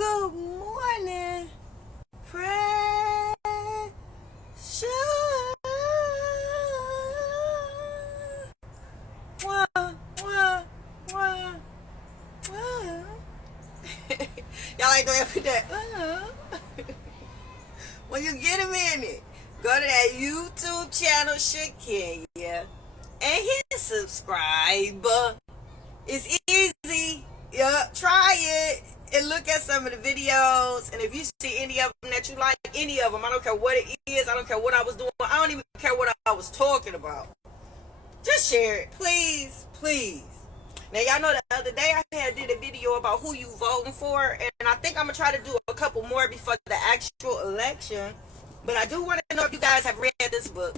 Good morning, precious. Wah, wah, wah, wah. Y'all like the way I put that? When you get a minute, go to that YouTube channel, Shakenya, and hit subscribe. It's easy. Yeah, try it and look at some of the videos. And if you see any of them that you like, any of them, I don't care what it is, I don't care what I was doing, I don't even care what I was talking about. Just share it, please, please. Now, y'all know the other day I did a video about who you voting for, and I think I'm going to try to do a couple more before the actual election. But I do want to know if you guys have read this book.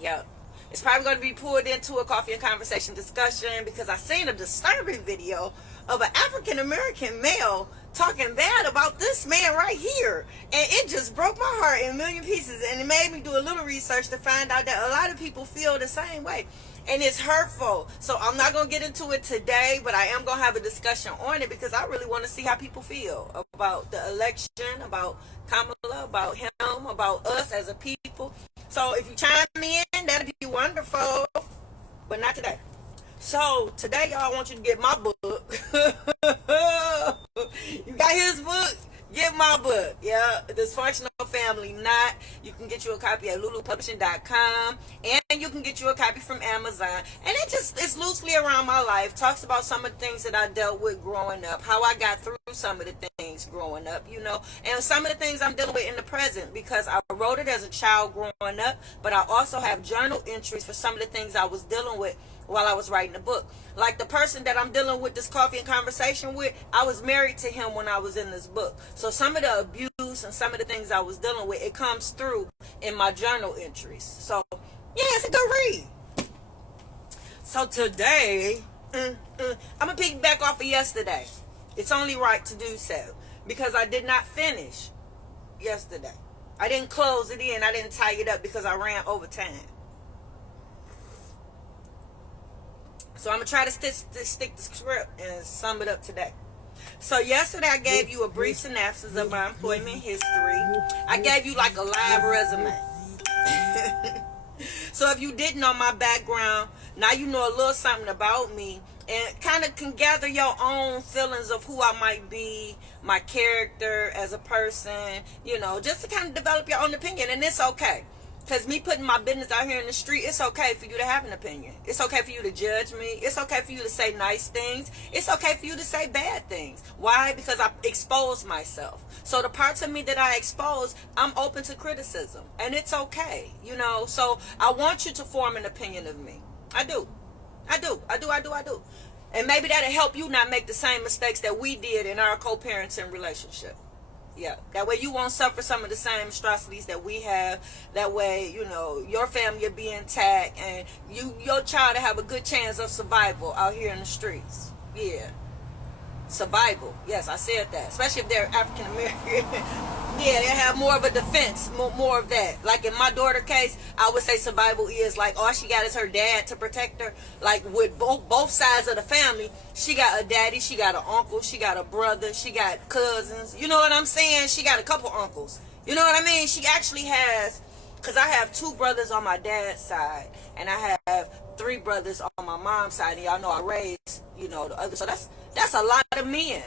Yep. It's probably going to be pulled into a coffee and conversation discussion because I seen a disturbing video of an African-American male talking bad about this man right here. And it just broke my heart in a million pieces. And it made me do a little research to find out that a lot of people feel the same way. And it's hurtful. So I'm not going to get into it today, but I am going to have a discussion on it because I really want to see how people feel about the election, about Kamala, about him, about us as a people. So if you chime in, that'd be wonderful. But not today. So today, y'all, I want you to get my book. You got his book? Get my book. Yeah, Dysfunctional Family Knot. You can get you a copy at lulupublishing.com, and you can get you a copy from Amazon. And it's loosely around my life. Talks about some of the things that I dealt with growing up, how I got through some of the things growing up, you know, and some of the things I'm dealing with in the present, because I wrote it as a child growing up, but I also have journal entries for some of the things I was dealing with while I was writing the book. Like the person that I'm dealing with this coffee and conversation with, I was married to him when I was in this book. So some of the abuse and some of the things I was dealing with, it comes through in my journal entries. So yeah, it's a good read. So today, I'm going to piggyback off of yesterday. It's only right to do so because I did not finish yesterday. I didn't close it in. I didn't tie it up because I ran over time. So I'm going to try to stick the script and sum it up today. So yesterday I gave you a brief synopsis of my employment history. I gave you like a live resume. So if you didn't know my background, now you know a little something about me and kind of can gather your own feelings of who I might be, my character as a person, you know, just to kind of develop your own opinion. And it's okay. Because me putting my business out here in the street, it's okay for you to have an opinion. It's okay for you to judge me. It's okay for you to say nice things. It's okay for you to say bad things. Why? Because I expose myself. So the parts of me that I expose, I'm open to criticism. And it's okay, you know. So I want you to form an opinion of me. I do. And maybe that'll help you not make the same mistakes that we did in our co-parenting relationship. Yeah, that way you won't suffer some of the same atrocities that we have. That way, you know, your family will be intact and your child will have a good chance of survival out here in the streets. Yeah. Survival. Yes, I said that. Especially if they're African American. Yeah, they have more of a defense, more of that. Like in my daughter's case, I would say survival is like all she got is her dad to protect her. Like with both sides of the family, she got a daddy, she got an uncle, she got a brother, she got cousins. You know what I'm saying? She got a couple uncles. You know what I mean? She actually has, because I have 2 brothers on my dad's side, and I have 3 brothers on my mom's side, and y'all know I raised, you know, the other. So that's a lot of men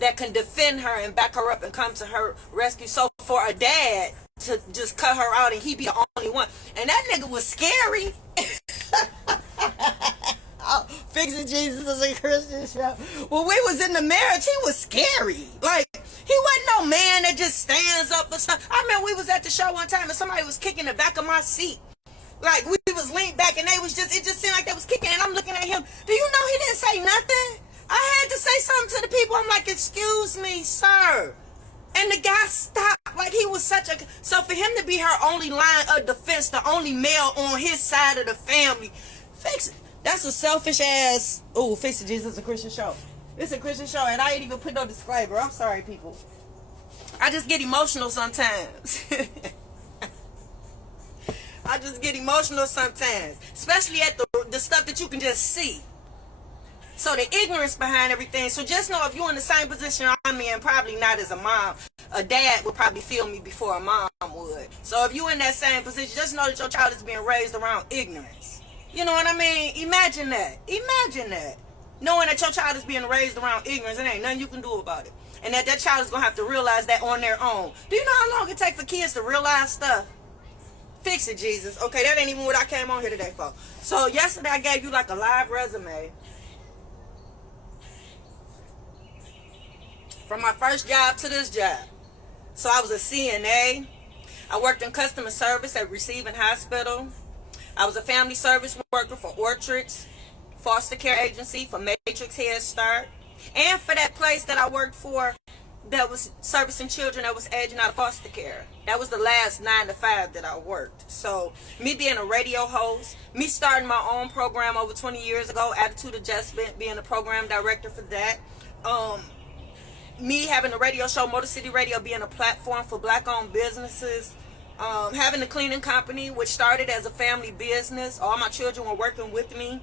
that can defend her and back her up and come to her rescue. So for a dad to just cut her out and he be the only one, and that nigga was scary. Oh, Fixing Jesus is a Christian show. When we was in the marriage, he was scary. Like, he wasn't no man that just stands up for something. I remember we was at the show one time and somebody was kicking the back of my seat. Like, we was leaned back and it just seemed like they was kicking, and I'm looking at him. Do you know he didn't say nothing? I had to say something to the people. I'm like, excuse me, sir. And the guy stopped. Like, he was such a... So for him to be her only line of defense, the only male on his side of the family, that's a selfish ass... Oh, Fixing Jesus is a Christian show. It's a Christian show, and I ain't even put no disclaimer. I'm sorry, people. I just get emotional sometimes. Especially at the stuff that you can just see. So the ignorance behind everything. So just know if you're in the same position I'm in, probably not as a mom, a dad would probably feel me before a mom would. So if you're in that same position, just know that your child is being raised around ignorance. You know what I mean? Imagine that. Imagine that. Knowing that your child is being raised around ignorance, and ain't nothing you can do about it. And that child is going to have to realize that on their own. Do you know how long it takes for kids to realize stuff? Fix it, Jesus. Okay, that ain't even what I came on here today for. So yesterday I gave you like a live resume from my first job to this job. So I was a CNA. I worked in customer service at Receiving Hospital. I was a family service worker for Orchards, foster care agency for Matrix Head Start, and for that place that I worked for that was servicing children that was aging out of foster care. That was the last 9 to 5 that I worked. So me being a radio host, me starting my own program over 20 years ago, Attitude Adjustment, being a program director for that. Me having a radio show, Motor City Radio, being a platform for black-owned businesses. Having a cleaning company, which started as a family business. All my children were working with me.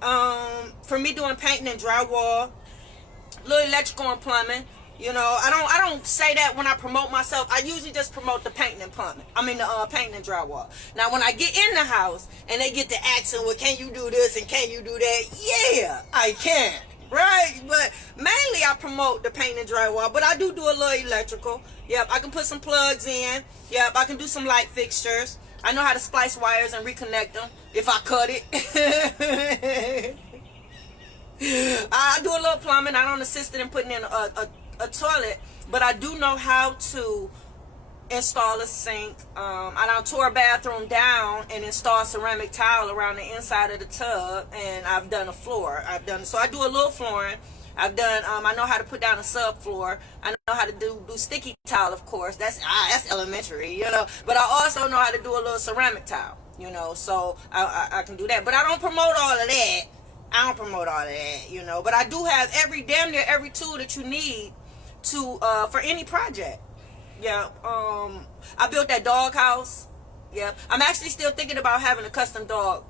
For me doing painting and drywall, little electrical and plumbing. You know, I don't say that when I promote myself. I usually just promote the painting and plumbing. I mean the painting and drywall. Now when I get in the house and they get to asking, well, can you do this and can you do that? Yeah, I can. Right? But mainly I promote the paint and drywall. But I do a little electrical. Yep, I can put some plugs in. Yep, I can do some light fixtures. I know how to splice wires and reconnect them if I cut it. I do a little plumbing. I don't assist in putting in a toilet, but I do know how to install a sink. I done tore a bathroom down and install ceramic tile around the inside of the tub, and I've done a floor. So I do a little flooring. I've done. I know how to put down a subfloor. I know how to do sticky tile, of course. That's elementary, you know. But I also know how to do a little ceramic tile, you know. So I can do that. But I don't promote all of that. I don't promote all of that, you know. But I do have damn near every tool that you need to for any project. Yeah. I built that dog house. Yeah. I'm actually still thinking about having a custom dog.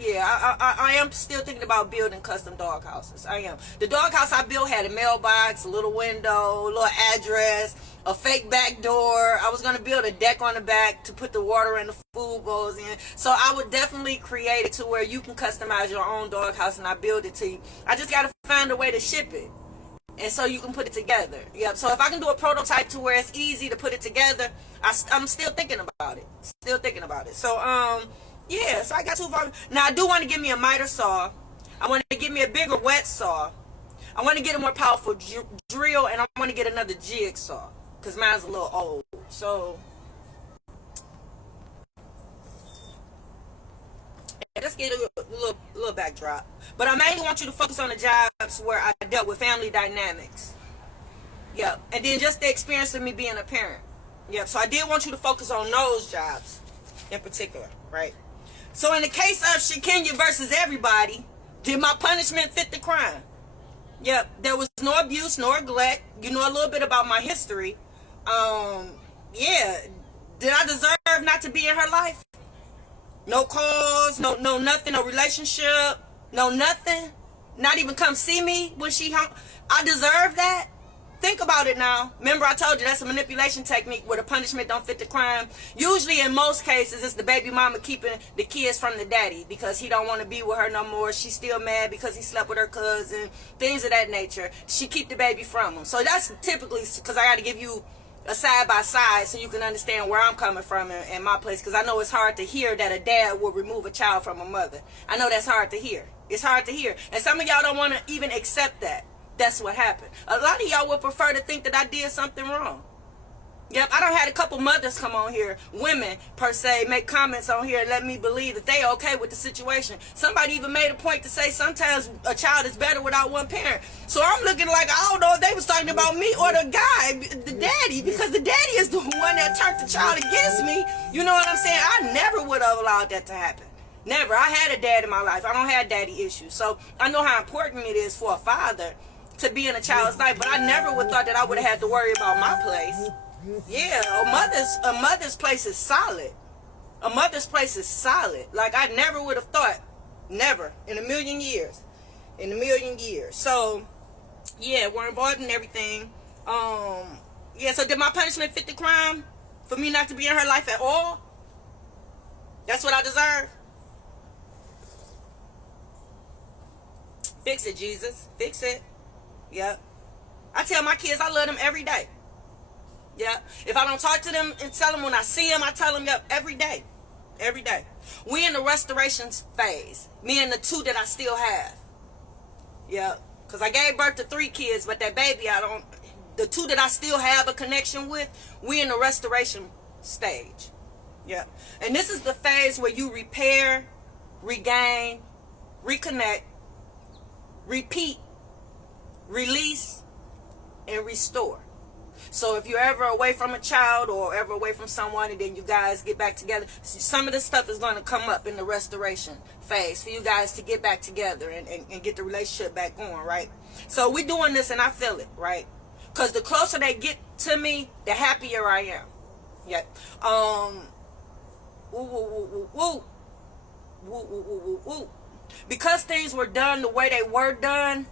Yeah, I am still thinking about building custom dog houses. I am. The dog house I built had a mailbox, a little window, a little address, a fake back door. I was going to build a deck on the back to put the water and the food bowls in. So I would definitely create it to where you can customize your own dog house, and I build it to you. I just got to find a way to ship it, and so you can put it together. Yep. So if I can do a prototype to where it's easy to put it together, I'm still thinking about it. Still thinking about it. So yeah, so I got 2 volumes. Now I do want to give me a miter saw. I want to give me a bigger wet saw. I want to get a more powerful drill, and I want to get another jigsaw because mine's a little old. So yeah, let's get a little backdrop. But I mainly want you to focus on the jobs where I dealt with family dynamics. Yep, and then just the experience of me being a parent. Yep, so I did want you to focus on those jobs in particular, right? So in the case of Shakenya versus everybody, did my punishment fit the crime? Yep, there was no abuse, no neglect. You know a little bit about my history. Yeah, did I deserve not to be in her life? No calls, no nothing, no relationship, no nothing. Not even come see me when she hung. I deserve that? Think about it now. Remember I told you that's a manipulation technique where the punishment don't fit the crime. Usually in most cases it's the baby mama keeping the kids from the daddy because he don't want to be with her no more. She's still mad because he slept with her cousin. Things of that nature. She keep the baby from him. So that's typically because I got to give you a side by side so you can understand where I'm coming from in my place, because I know it's hard to hear that a dad will remove a child from a mother. I know that's hard to hear. It's hard to hear. And some of y'all don't want to even accept that. That's what happened. A lot of y'all would prefer to think that I did something wrong. Yep, I done had a couple mothers come on here, women per se, make comments on here and let me believe that they okay with the situation. Somebody even made a point to say sometimes a child is better without one parent. So I'm looking like I don't know if they was talking about me or the guy, the daddy, because the daddy is the one that turned the child against me. You know what I'm saying? I never would have allowed that to happen. Never. I had a dad in my life. I don't have daddy issues. So I know how important it is for a father to be in a child's life, but I never would thought that I would have had to worry about my place. Yeah, a mother's place is solid. A mother's place is solid. Like I never would have thought, never in a million years. in a million years. So, yeah, we're involved in everything. Yeah, so did my punishment fit the crime? For me not to be in her life at all? That's what I deserve? Fix it, Jesus. Fix it. Yep. I tell my kids I love them every day. Yep. If I don't talk to them and tell them when I see them, I tell them, yep, every day. Every day. We in the restoration phase. Me and the 2 that I still have. Yep. Because I gave birth to 3 kids, but that baby the 2 that I still have a connection with, we in the restoration stage. Yep. And this is the phase where you repair, regain, reconnect, repeat, release, and restore. So if you're ever away from a child or ever away from someone and then you guys get back together, some of this stuff is going to come up in the restoration phase for you guys to get back together and get the relationship back going, right? So we're doing this and I feel it, right? Because the closer they get to me, the happier I am. Yeah. Because things were done the way they were done,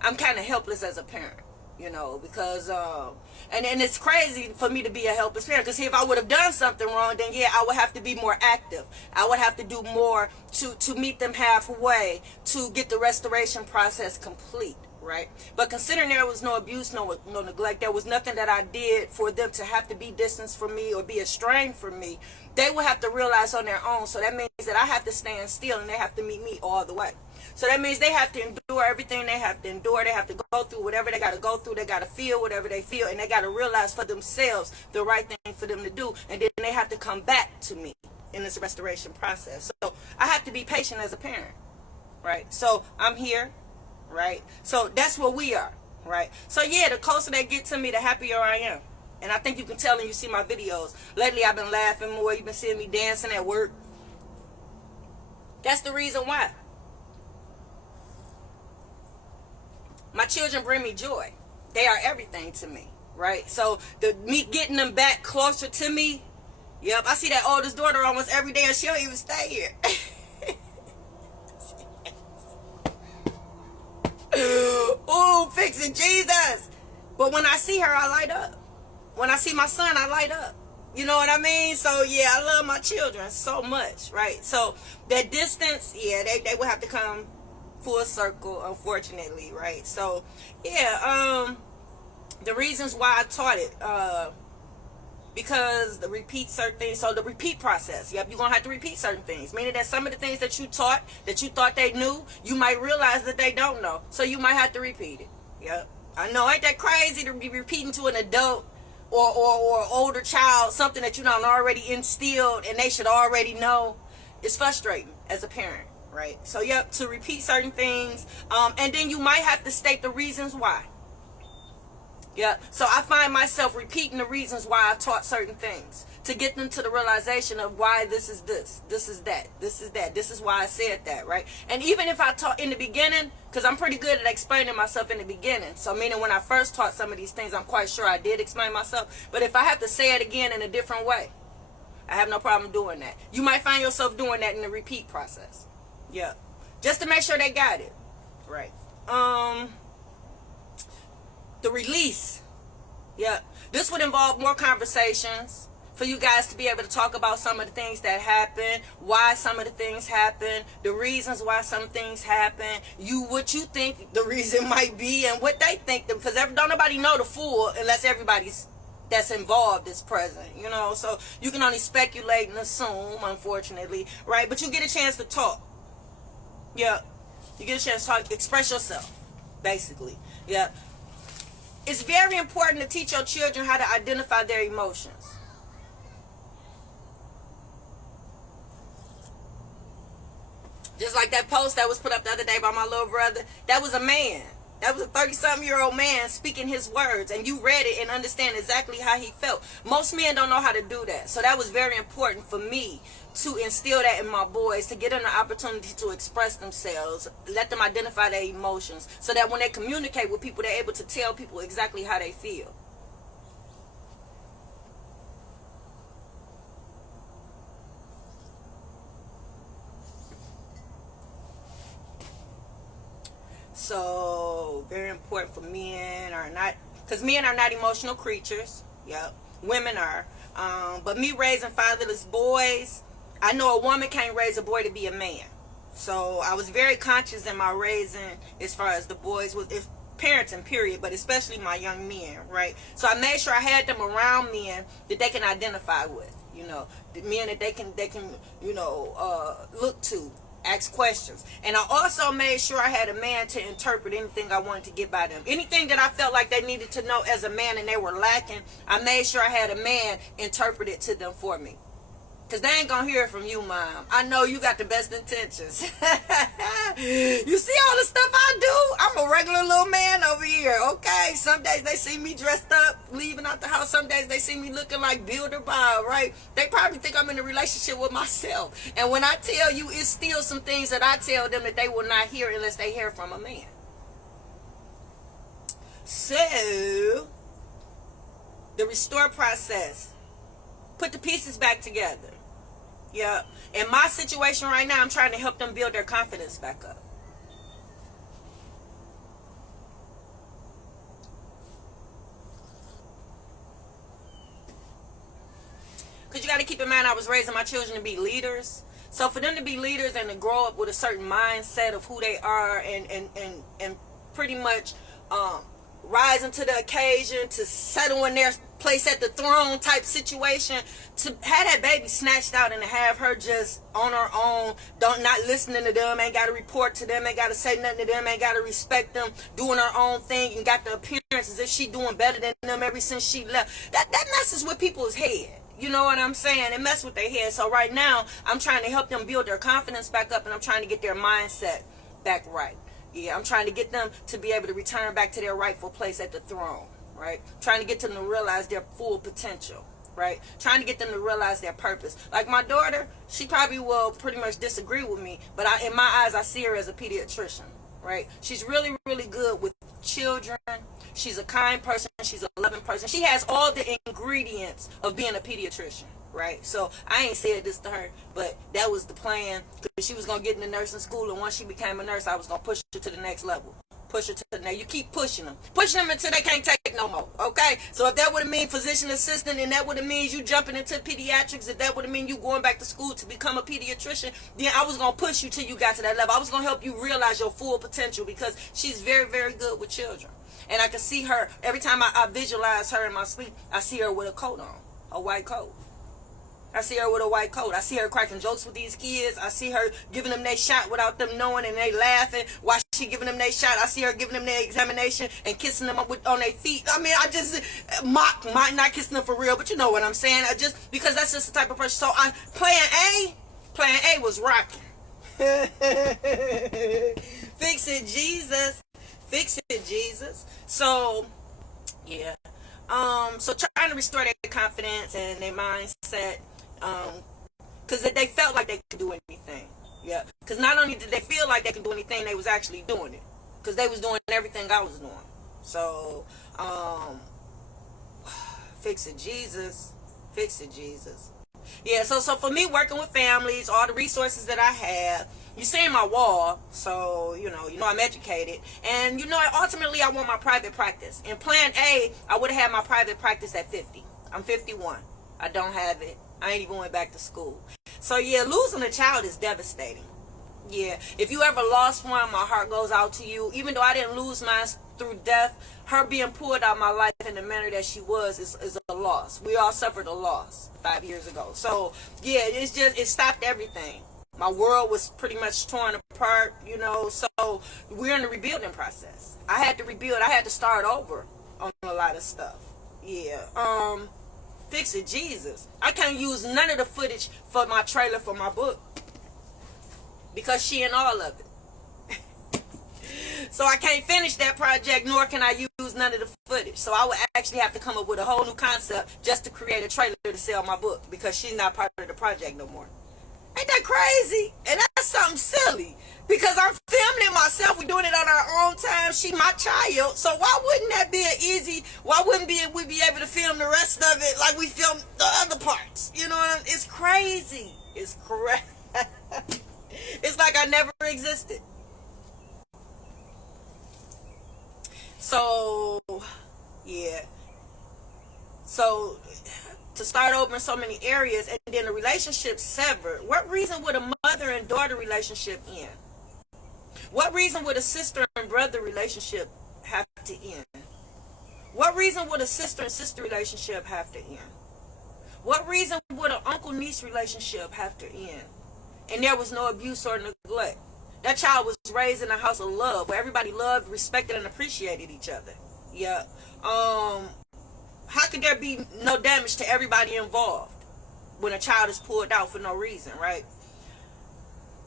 I'm kind of helpless as a parent, you know, because and it's crazy for me to be a helpless parent, because if I would have done something wrong, then yeah, I would have to be more active. I would have to do more to meet them halfway to get the restoration process complete, right? But considering there was no abuse, no neglect, there was nothing that I did for them to have to be distanced from me or be estranged from me. They will have to realize on their own. So that means that I have to stand still and they have to meet me all the way. So that means they have to endure everything they have to endure. They have to go through whatever they got to go through. They got to feel whatever they feel. And they got to realize for themselves the right thing for them to do. And then they have to come back to me in this restoration process. So I have to be patient as a parent, right? So I'm here, right? So that's where we are, right? So yeah, the closer they get to me, the happier I am. And I think you can tell when you see my videos. Lately I've been laughing more. You've been seeing me dancing at work. That's the reason why. My children bring me joy. They are everything to me, right? So me getting them back closer to me, yep, I see that oldest daughter almost every day and she don't even stay here. Ooh, fixing Jesus. But when I see her, I light up. When I see my son, I light up. You know what I mean? So yeah, I love my children so much, right? So that distance, yeah, they will have to come full circle, unfortunately, right? So yeah, the reasons why I taught it, because the repeat certain things. So the repeat process, yep, you're gonna have to repeat certain things, meaning that some of the things that you taught, that you thought they knew, you might realize that they don't know, so you might have to repeat it. Yep, I know, ain't that crazy to be repeating to an adult or older child something that you done already instilled and they should already know? It's frustrating as a parent, right? So yep, to repeat certain things, and then you might have to state the reasons why. Yeah, so I find myself repeating the reasons why I taught certain things to get them to the realization of why this is this is that, this is that, this is why I said that, right? And even if I taught in the beginning, because I'm pretty good at explaining myself in the beginning, so meaning when I first taught some of these things, I'm quite sure I did explain myself, but if I have to say it again in a different way, I have no problem doing that. You might find yourself doing that in the repeat process. Yeah, just to make sure they got it, right? The release. Yeah, this would involve more conversations for you guys to be able to talk about some of the things that happen, why some of the things happen, the reasons why some things happen, what you think the reason might be, and what they think, because don't nobody know the full unless everybody's that's involved is present, you know. So you can only speculate and assume, unfortunately, right? But you get a chance to talk. Yeah, you get a chance to talk, express yourself, basically. Yeah. It's very important to teach your children how to identify their emotions. Just like that post that was put up the other day by my little brother. That was a man. That was a 30-something-year-old man speaking his words. And you read it and understand exactly how he felt. Most men don't know how to do that. So that was very important for me to instill that in my boys, to get them the opportunity to express themselves, let them identify their emotions, so that when they communicate with people, they're able to tell people exactly how they feel. So very important for men are not, because men are not emotional creatures. Yep, women are. But me raising fatherless boys, I know a woman can't raise a boy to be a man. So I was very conscious in my raising as far as the boys with if parenting period, but especially my young men, right? So I made sure I had them around men that they can identify with, the men that they can look to, ask questions. And I also made sure I had a man to interpret anything I wanted to get by them. Anything that I felt like they needed to know as a man and they were lacking, I made sure I had a man interpret it to them for me. Because they ain't going to hear it from you, Mom. I know you got the best intentions. You see all the stuff I do? I'm a regular little man over here, okay? Some days they see me dressed up, leaving out the house. Some days they see me looking like Builder Bob, right? They probably think I'm in a relationship with myself. And when I tell you, it's still some things that I tell them that they will not hear unless they hear from a man. So, the restore process. Put the pieces back together. Yeah. In my situation right now, I'm trying to help them build their confidence back up. Because you got to keep in mind, I was raising my children to be leaders. So for them to be leaders and to grow up with a certain mindset of who they are and pretty much rising to the occasion, to settle in their place at the throne type situation, to have that baby snatched out and to have her just on her own, not listening to them, ain't got to report to them, ain't got to say nothing to them, ain't got to respect them, doing her own thing and got the appearance as if she doing better than them ever since she left. That messes with people's head. You know what I'm saying? It messes with their head. So right now, I'm trying to help them build their confidence back up, and I'm trying to get their mindset back right. Yeah, I'm trying to get them to be able to return back to their rightful place at the throne, right? Trying to get them to realize their full potential, right? Trying to get them to realize their purpose. Like my daughter, she probably will pretty much disagree with me, but in my eyes, I see her as a pediatrician, right? She's really, really good with children. She's a kind person. She's a loving person. She has all the ingredients of being a pediatrician. Right, so I ain't said this to her, but that was the plan, because she was gonna get into nursing school, and once she became a nurse, I was gonna push her to the next level, push her to the next. You keep pushing them until they can't take it no more. Okay, so if that would have mean physician assistant, and that would have mean you jumping into pediatrics, if that would have mean you going back to school to become a pediatrician, then I was gonna push you till you got to that level. I was gonna help you realize your full potential, because she's very, very good with children, and I can see her every time I visualize her in my sleep. I see her with a coat on, a white coat. I see her with a white coat. I see her cracking jokes with these kids. I see her giving them their shot without them knowing, and they laughing while she giving them their shot. I see her giving them their examination and kissing them on their feet. I mean, I just not kissing them for real, but you know what I'm saying. Because that's just the type of person. So plan A was rocking. Fix it, Jesus. Fix it, Jesus. So, yeah. So trying to restore their confidence and their mindset. Because they felt like they could do anything. Yeah. Because not only did they feel like they could do anything, they was actually doing it. Because they was doing everything I was doing. So, fix it, Jesus. Fix it, Jesus. Yeah, so for me, working with families, all the resources that I have, you see my wall, so, you know I'm educated. And, ultimately, I want my private practice. In plan A, I would have had my private practice at 50. I'm 51. I don't have it. I ain't even went back to school. So, yeah, losing a child is devastating. Yeah, if you ever lost one, my heart goes out to you. Even though I didn't lose mine through death, her being pulled out of my life in the manner that she was is a loss. We all suffered a loss 5 years ago. So, yeah, it stopped everything. My world was pretty much torn apart, so we're in the rebuilding process. I had to rebuild. I had to start over on a lot of stuff. Yeah. Fix it, Jesus. I can't use none of the footage for my trailer for my book because she in all of it. So I can't finish that project, nor can I use none of the footage. So I would actually have to come up with a whole new concept just to create a trailer to sell my book, because she's not part of the project no more. Ain't that crazy? And that's something silly, because I'm filming it myself. We're doing it on our own time. She my child. So why wouldn't that be why wouldn't we be able to film the rest of it like we filmed the other parts? It's crazy. It's crazy. It's like I never existed. So, yeah. So, to start over in so many areas, and then the relationship severed. What reason would a mother and daughter relationship end? What reason would a sister and brother relationship have to end? What reason would a sister and sister relationship have to end? What reason would an uncle-niece relationship have to end? And there was no abuse or neglect. That child was raised in a house of love where everybody loved, respected, and appreciated each other. Yeah. How could there be no damage to everybody involved when a child is pulled out for no reason, right?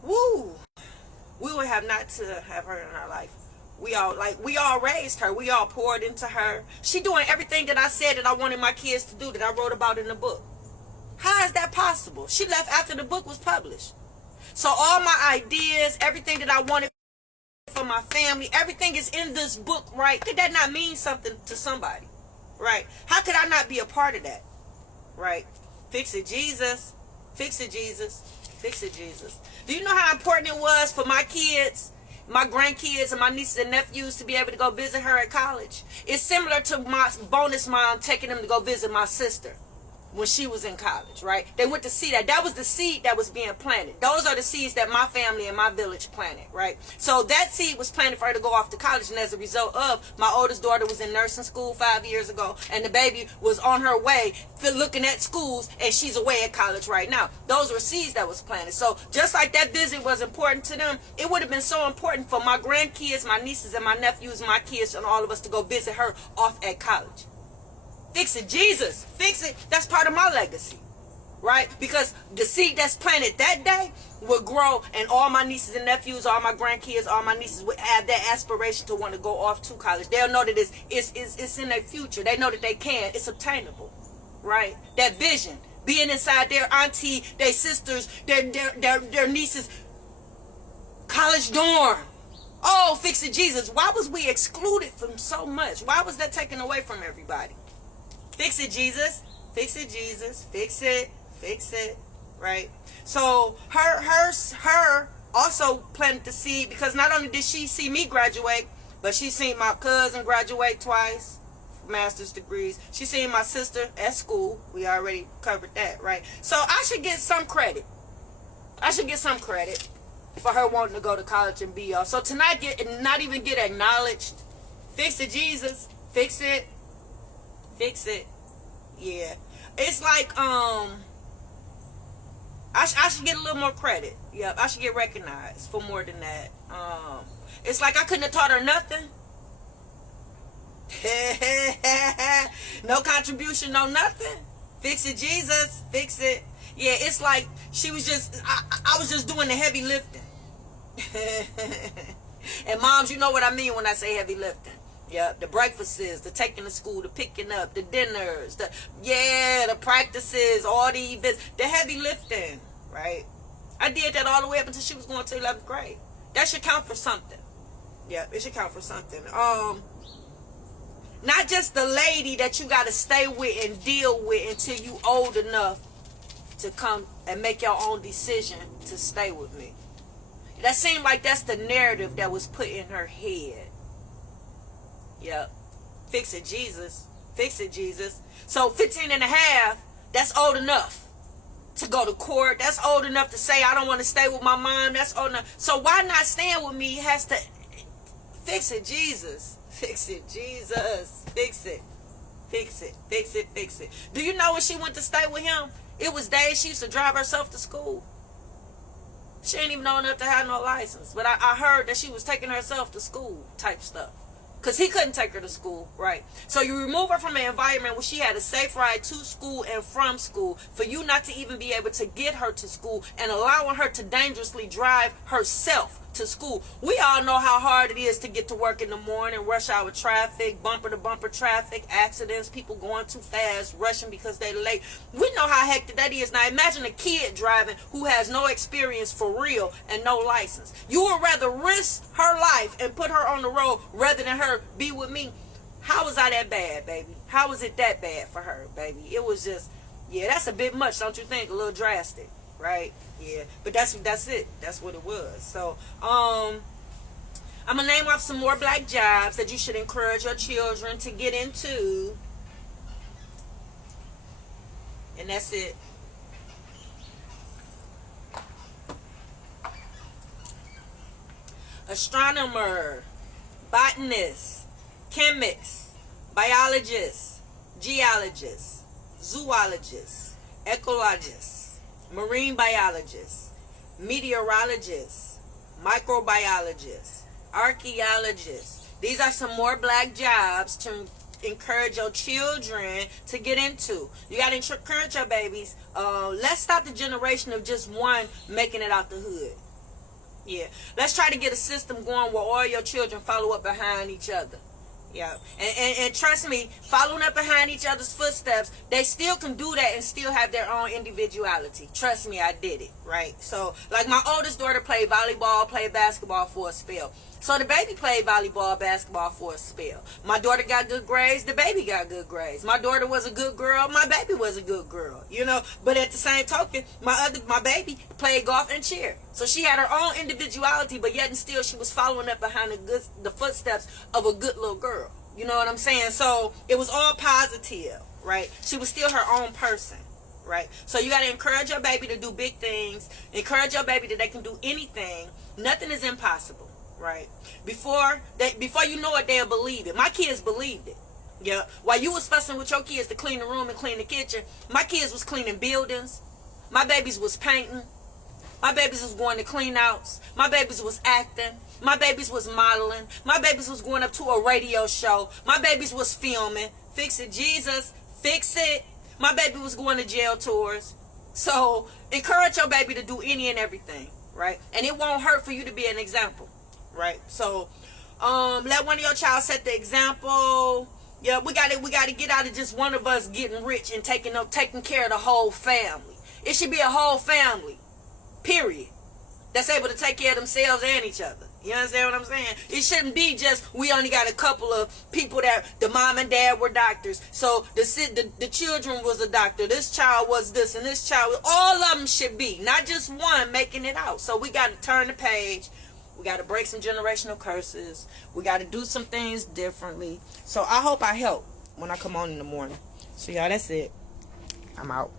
Woo! We would have not to have her in our life. We all raised her. We all poured into her. She doing everything that I said that I wanted my kids to do, that I wrote about in the book. How is that possible? She left after the book was published. So all my ideas, everything that I wanted for my family, everything is in this book, right? Could that not mean something to somebody? Right? How could I not be a part of that? Right? Fix it, Jesus. Fix it, Jesus. Fix it, Jesus. Do you know how important it was for my kids, my grandkids, and my nieces and nephews to be able to go visit her at college? It's similar to my bonus mom taking them to go visit my sister when she was in college, right? They went to see that. That was the seed that was being planted. Those are the seeds that my family and my village planted, right? So that seed was planted for her to go off to college, and as a result of, my oldest daughter was in nursing school 5 years ago, and the baby was on her way looking at schools, and she's away at college right now. Those were seeds that was planted. So just like that visit was important to them, it would have been so important for my grandkids, my nieces and my nephews, my kids, and all of us to go visit her off at college. Fix it, Jesus. Fix it. That's part of my legacy, right? Because the seed that's planted that day will grow, and all my nieces and nephews, all my grandkids, all my nieces would have that aspiration to want to go off to college. They'll know that it's in their future. They know that they can. It's obtainable, right? That vision, being inside their auntie, their sisters, their nieces' college dorm. Oh, fix it, Jesus. Why was we excluded from so much? Why was that taken away from everybody? Fix it, Jesus. Fix it, Jesus. Fix it. Fix it. Right? So her also planted the seed, because not only did she see me graduate, but she seen my cousin graduate twice, master's degrees. She seen my sister at school. We already covered that, right? So I should get some credit. I should get some credit for her wanting to go to college and be off. So tonight, not even get acknowledged. Fix it, Jesus. Fix it. Fix it. Yeah. It's like, I should get a little more credit. Yep, I should get recognized for more than that. It's like I couldn't have taught her nothing. No contribution, no nothing. Fix it, Jesus. Fix it. Yeah, it's like she was just, I was just doing the heavy lifting. And moms, you know what I mean when I say heavy lifting. Yeah, the breakfasts, the taking to school, the picking up, the dinners, the practices, all the events, the heavy lifting, right? I did that all the way up until she was going to 11th grade. That should count for something. Yeah, it should count for something. Not just the lady that you got to stay with and deal with until you old enough to come and make your own decision to stay with me. That seemed like that's the narrative that was put in her head. Yep. Fix it, Jesus. Fix it, Jesus. So 15 and a half, that's old enough to go to court. That's old enough to say, I don't want to stay with my mom. That's old enough. So why not stand with me? Has to fix it, Jesus. Fix it, Jesus. Fix it. Fix it. Fix it. Fix it. Do you know when she went to stay with him? It was days she used to drive herself to school. She ain't even old enough to have no license. But I heard that she was taking herself to school type stuff. Because he couldn't take her to school, right? So you remove her from an environment where she had a safe ride to school and from school, for you not to even be able to get her to school, and allowing her to dangerously drive herself to school. We all know how hard it is to get to work in the morning, rush hour traffic, bumper to bumper traffic, accidents, people going too fast, rushing because they're late. We know how hectic that is. Now imagine a kid driving who has no experience for real and no license. You would rather risk her life and put her on the road rather than her be with me. How was I that bad, baby? How was it that bad for her, baby? It was just, yeah, that's a bit much, don't you think? A little drastic. Right? Yeah. But that's it. That's what it was. So, I'm going to name off some more black jobs that you should encourage your children to get into. And that's it. Astronomer, botanist, chemist, biologist, geologist, zoologist, ecologist, marine biologist, meteorologist, microbiologist, archaeologist. These are some more black jobs to encourage your children to get into. You got to encourage your babies. Let's stop the generation of just one making it out the hood. Yeah, let's try to get a system going where all your children follow up behind each other. Yeah, and trust me, following up behind each other's footsteps, they still can do that and still have their own individuality. Trust me, I did it, right? So, like my oldest daughter played volleyball, played basketball for a spell. So the baby played volleyball, basketball for a spell. My daughter got good grades, the baby got good grades. My daughter was a good girl, my baby was a good girl, you know. But at the same token, my baby played golf and cheer. So she had her own individuality, but yet and still she was following up behind the footsteps of a good little girl. You know what I'm saying? So it was all positive, right? She was still her own person, right? So you got to encourage your baby to do big things. Encourage your baby that they can do anything. Nothing is impossible, right? Before you know it, they'll believe it. My kids believed it. Yeah. While you was fussing with your kids to clean the room and clean the kitchen, my kids was cleaning buildings. My babies was painting. My babies was going to clean outs. My babies was acting. My babies was modeling. My babies was going up to a radio show. My babies was filming. Fix it, Jesus. Fix it. My baby was going to jail tours. So encourage your baby to do any and everything, right? And it won't hurt for you to be an example, right? So let one of your child set the example. Yeah, we got to get out of just one of us getting rich and taking care of the whole family. It should be a whole family, period, that's able to take care of themselves and each other. You understand what I'm saying? It shouldn't be just we only got a couple of people that the mom and dad were doctors. So the children was a doctor. This child was this and this child. All of them should be, not just one making it out. So we got to turn the page. We got to break some generational curses. We got to do some things differently. So I hope I help when I come on in the morning. So y'all, that's it. I'm out.